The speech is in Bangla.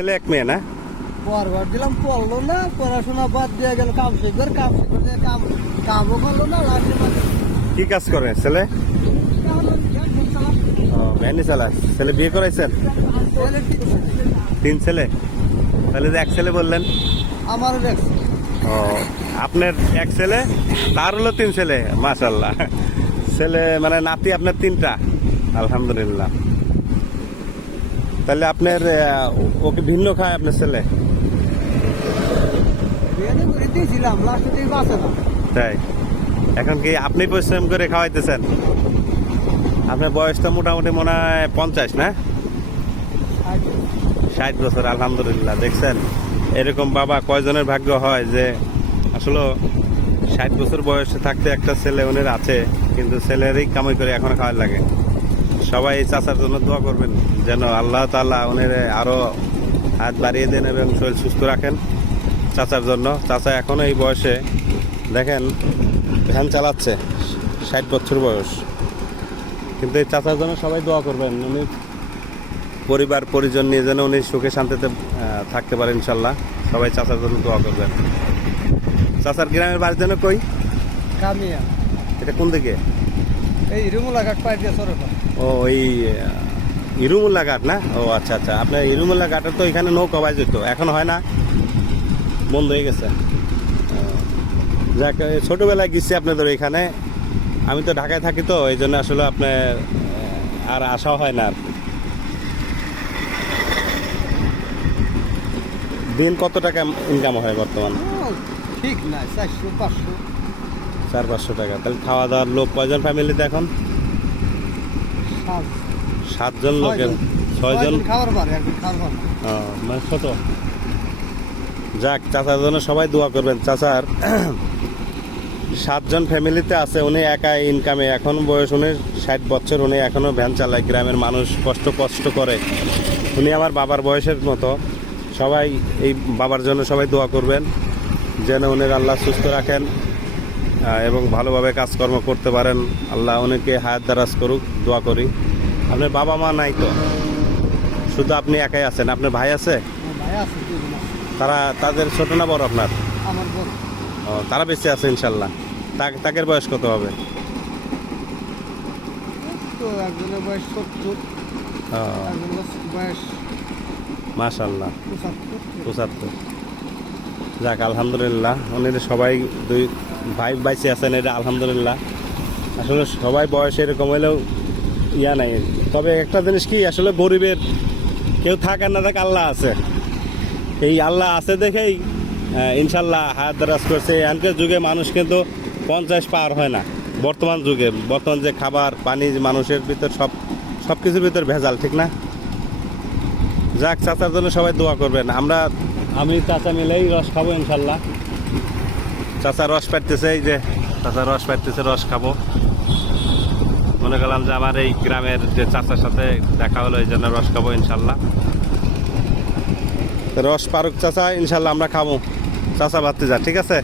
ছেলে এক মেয়ে না? পরবার দিলাম, পড়লো না, পড়াশোনা বাদ দিয়ে গেল, কাম শিখবে, কামও করলো না, লাঠি মাঠি কি কাজ করে ছেলে? ও, ভ্যানি চালায়। ছেলে বিয়ে করাইছেন? তিন ছেলে? তাহলে যে এক ছেলে বললেন। আমার দেখছি ও, আপনার এক ছেলে, তার হলো তিন ছেলে। মাশাল্লাহ, ছেলে মানে নাতি আপনার তিনটা। আলহামদুলিল্লাহ। তাহলে আপনার ওকে ভিন্ন খায় আপনার ছেলে? বিয়ে করে দিয়েছিলাম, লাস্টে দিয়ে বাঁচে না। তাই? এখন কি আপনি পরিশ্রম করে খাওয়াইতেছেন? আপনার বয়স তো মোটামুটি মনে হয় 50 না? 60 বছর। আলহামদুলিল্লাহ। দেখছেন এরকম বাবা কয়জনের ভাগ্য হয় যে আসলে 60 বছর বয়সে থাকতে একটা ছেলে ওনের আছে, কিন্তু ছেলেরই কামাই করে এখন খাওয়ার লাগে। সবাই এই চাচার জন্য দোয়া করবেন যেন আল্লাহ তাআলা ওনের আরো হাত বাড়িয়ে দেন এবং শরীর সুস্থ রাখেন চাচার জন্য। চাচা এখনো এই বয়সে দেখেন ভ্যান চালাচ্ছে, 60 বছর বয়স, কিন্তু এই চাচার জন্য সবাই দোয়া করবেন। উনি পরিবার পরিজন নিয়ে যেন উনি সুখে শান্তিতে থাকতে পারেন ইনশাল্লাহ। সবাই চাচার জন্য দোয়া করবেন। চাচার গ্রামের বাড়ির জন্য কই? কামিয়া এটা কোন দিকে? এই রুমুলা ঘাট পাই দিয়ে সরে ও, ওই ইরুমুল্লা ঘাট না? ও আচ্ছা আচ্ছা। আপনার ইরুমুল্লা ঘাটে তো এখানে নৌকা বাই যেত, এখন হয় না, বন্ধ হয়ে গেছে। যাক, ছোটোবেলায় গেছি আপনাদের এখানে। আমি তো ঢাকায় থাকি, তো এই জন্য আসলে আপনার আর আসা হয় না। আর দিন কত টাকা ইনকাম হয় বর্তমান? ঠিক না, 400-500। 400-500 টাকা। তাহলে খাওয়া দাওয়ার লোক কয়জন ফ্যামিলিতে এখন? 7 জন লোকের। 6 জন খাবার পারে, একদিন খাবার পারে। মানে ছোট। যাক, চাচার জন্য সবাই দোয়া করবেন। চাচার 7 জন ফ্যামিলিতে আছে, উনি একাই ইনকামে, এখন বয়স উনি 60 বছর, উনি এখনো ভ্যান চালায়। গ্রামের মানুষ কষ্ট করে। উনি আমার বাবার বয়সের মতো। সবাই এই বাবার জন্য সবাই দোয়া করবেন যেন উনি আল্লাহ সুস্থ রাখেন এবং ভালোভাবে কাজকর্ম করতে পারেন। আল্লাহ উনিকে হায়াত দারাজ করুক, দোয়া করি। আপনার বাবা মা নাই তো, শুধু আপনি একাই আছেন? আপনার ভাই আছে? ভাই আছে, তাদের ছোট না বড় আপনার? আমার বড়। ও, তারা বেঁচে আছে ইনশাল্লাহ। তাদের বয়স কত হবে? তো একজনের বয়স 70, একজনের বয়স মাশাল্লাহ 75। 75। যাক, আলহামদুলিল্লাহ। উনি সবাই দুই ভাই বাইচে আছেন, এটা আলহামদুলিল্লাহ। আসলে সবাই বয়স এরকম হলেও ইয়া নাই। তবে একটা জিনিস কি, আসলে গরিবের কেউ থাকে না থাকে, আল্লাহ আছে। এই আল্লাহ আছে দেখেই ইনশাল্লাহ হায়াত দারাজ করছে। এখনকার যুগে মানুষ কিন্তু 50 পার হয় না। বর্তমান যুগে, বর্তমান যে খাবার পানি মানুষের ভিতর সব কিছুর ভিতর ভেজাল, ঠিক না? যাক, চাচার জন্য সবাই দোয়া করবেন। আমি চাচা মিলেই রস খাবো ইনশাল্লাহ। চাচা রস পাইতেছে, এই যে চাচা রস পাইতেছে, রস খাবো। মনে করলাম যে আমার এই গ্রামের যে চাচার সাথে দেখা হলো, এই জন্য রস খাবো ইনশাল্লাহ। রস পারুক চাচা, ইনশাল্লাহ আমরা খাবো। চাচা ভাবতে যা, ঠিক আছে?